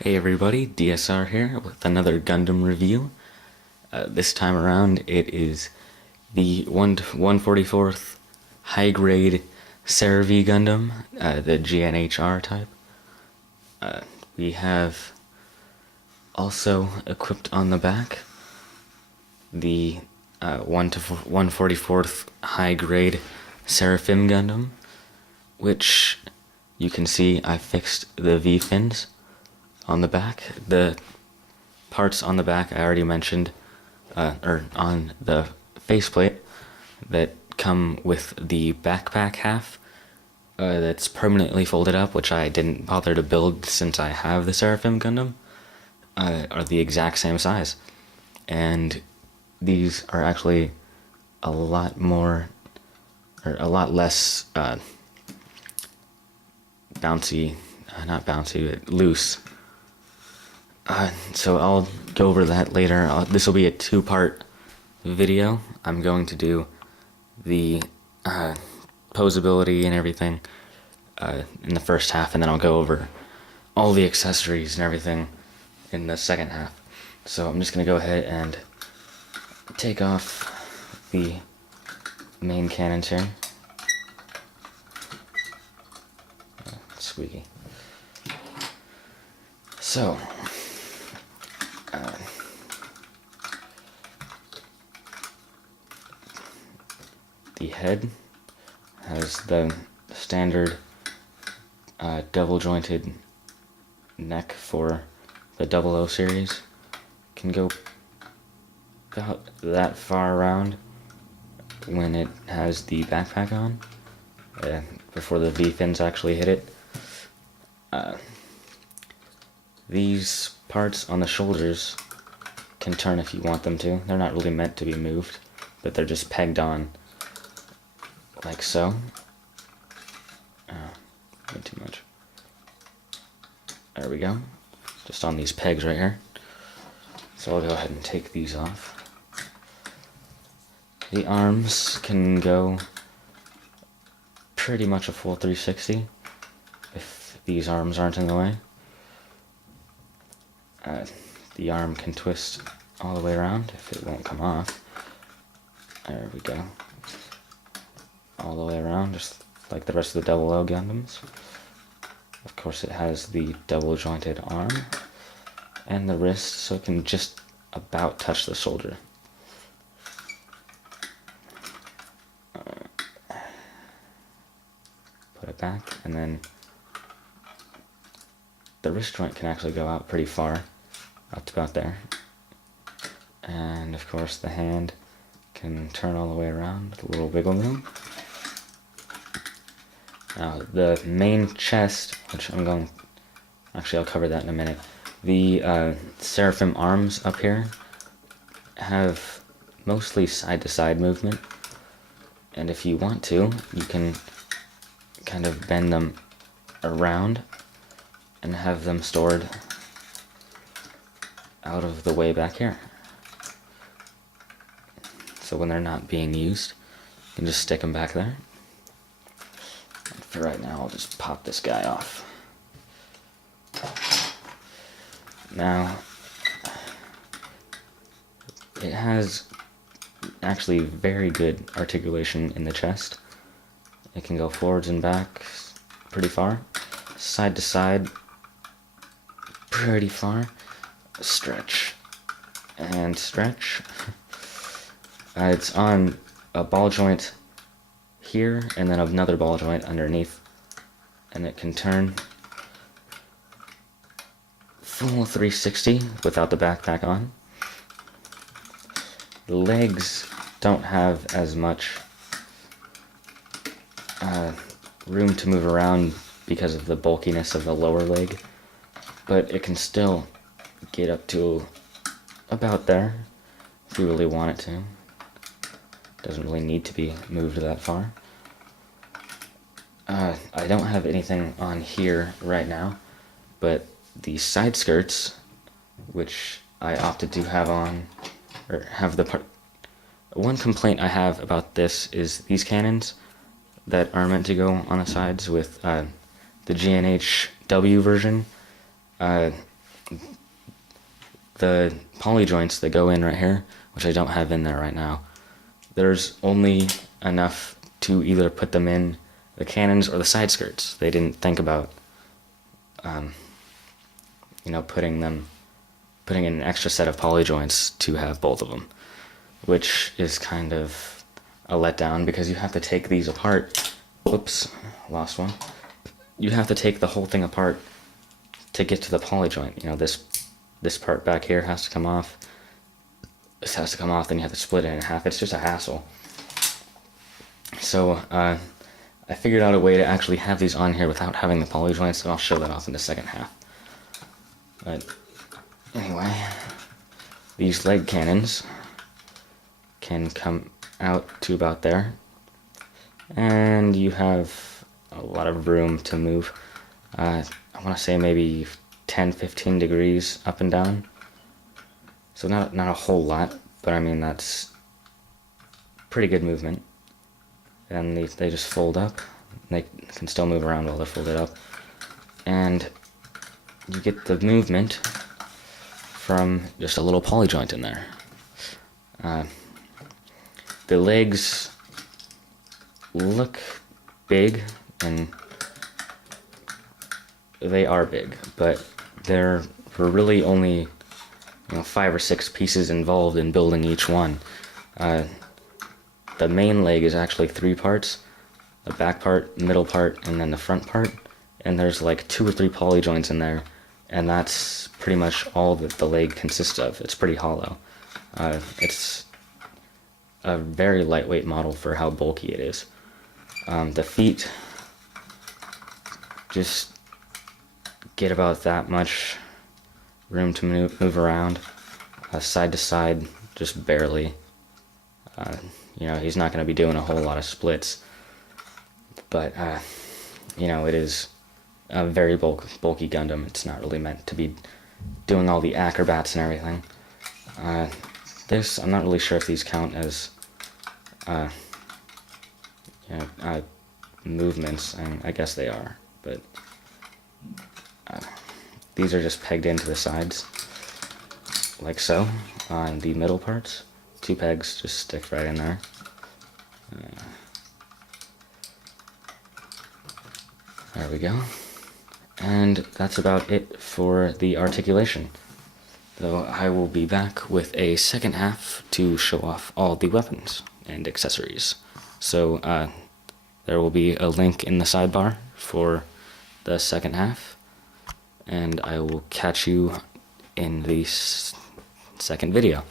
Hey everybody, DSR here with another Gundam review. This time around it is the 144th high grade Seravee Gundam, the GNHR type. We have also equipped on the back the 144th high grade Seraphim Gundam, which you can see I fixed the V-fins on the back. The parts on the back I already mentioned, or on the faceplate, that come with the backpack half that's permanently folded up, which I didn't bother to build since I have the Seraphim Gundam, are the exact same size. And these are actually a lot more, or a lot less bouncy, not bouncy, but loose. So I'll go over that later. This will be a two-part video. I'm going to do the posability and everything in the first half, and then I'll go over all the accessories and everything in the second half. So I'm just going to go ahead and take off the main cannons here. Squeaky. So, the head has the standard double jointed neck for the 00 series. Can go about that far around when it has the backpack on, before the V-fins actually hit it. These parts on the shoulders can turn if you want them to. They're not really meant to be moved, but they're just pegged on like so. Way too much. There we go. Just on these pegs right here. So I'll go ahead and take these off. The arms can go pretty much a full 360 if these arms aren't in the way. The arm can twist all the way around if it won't come off. There we go. All the way around, just like the rest of the 00 Gundams. Of course it has the double jointed arm and the wrist, so it can just about touch the shoulder. Put it back, and then the wrist joint can actually go out pretty far, up to about there. And of course the hand can turn all the way around with a little wiggle room. Now the main chest, which I'll cover that in a minute. The Seraphim arms up here have mostly side-to-side movement, and if you want to, you can kind of bend them around and have them stored out of the way back here. So when they're not being used, you can just stick them back there. And for right now, I'll just pop this guy off. Now, it has actually very good articulation in the chest. It can go forwards and back pretty far, side to side pretty far, stretch and stretch. It's on a ball joint here and then another ball joint underneath, and it can turn full 360 without the backpack on. The legs don't have as much room to move around because of the bulkiness of the lower leg, but it can still get up to about there if you really want it to. Doesn't really need to be moved that far. I don't have anything on here right now, but the side skirts, which I opted to have on, or have the part. One complaint I have about this is these cannons that are meant to go on the sides with the GNHW version the poly joints that go in right here, which I don't have in there right now, there's only enough to either put them in the cannons or the side skirts. They didn't think about, putting in an extra set of poly joints to have both of them, which is kind of a letdown because you have to take these apart. Oops, lost one. You have to take the whole thing apart to get to the poly joint. This part back here has to come off. This has to come off, then you have to split it in half. It's just a hassle. So I figured out a way to actually have these on here without having the poly joints, and I'll show that off in the second half. But anyway, these leg cannons can come out to about there, and you have a lot of room to move. I want to say maybe 10-15 degrees up and down. So not a whole lot, but I mean that's pretty good movement. And they just fold up. They can still move around while they're folded up. And you get the movement from just a little poly joint in there. The legs look big, and they are big, but there were really only 5 or 6 pieces involved in building each one. The main leg is actually 3 parts: the back part, middle part, and then the front part. And there's like 2 or 3 poly joints in there, and that's pretty much all that the leg consists of. It's pretty hollow. It's a very lightweight model for how bulky it is. The feet just get about that much room to move around, side to side, just barely. He's not going to be doing a whole lot of splits, but it is a very bulky Gundam. It's not really meant to be doing all the acrobats and everything. I'm not really sure if these count as movements, and I guess they are, but these are just pegged into the sides, like so, on the middle parts. 2 pegs just stick right in there. There we go. And that's about it for the articulation. Though I will be back with a second half to show off all the weapons and accessories. So there will be a link in the sidebar for the second half, and I will catch you in the second video.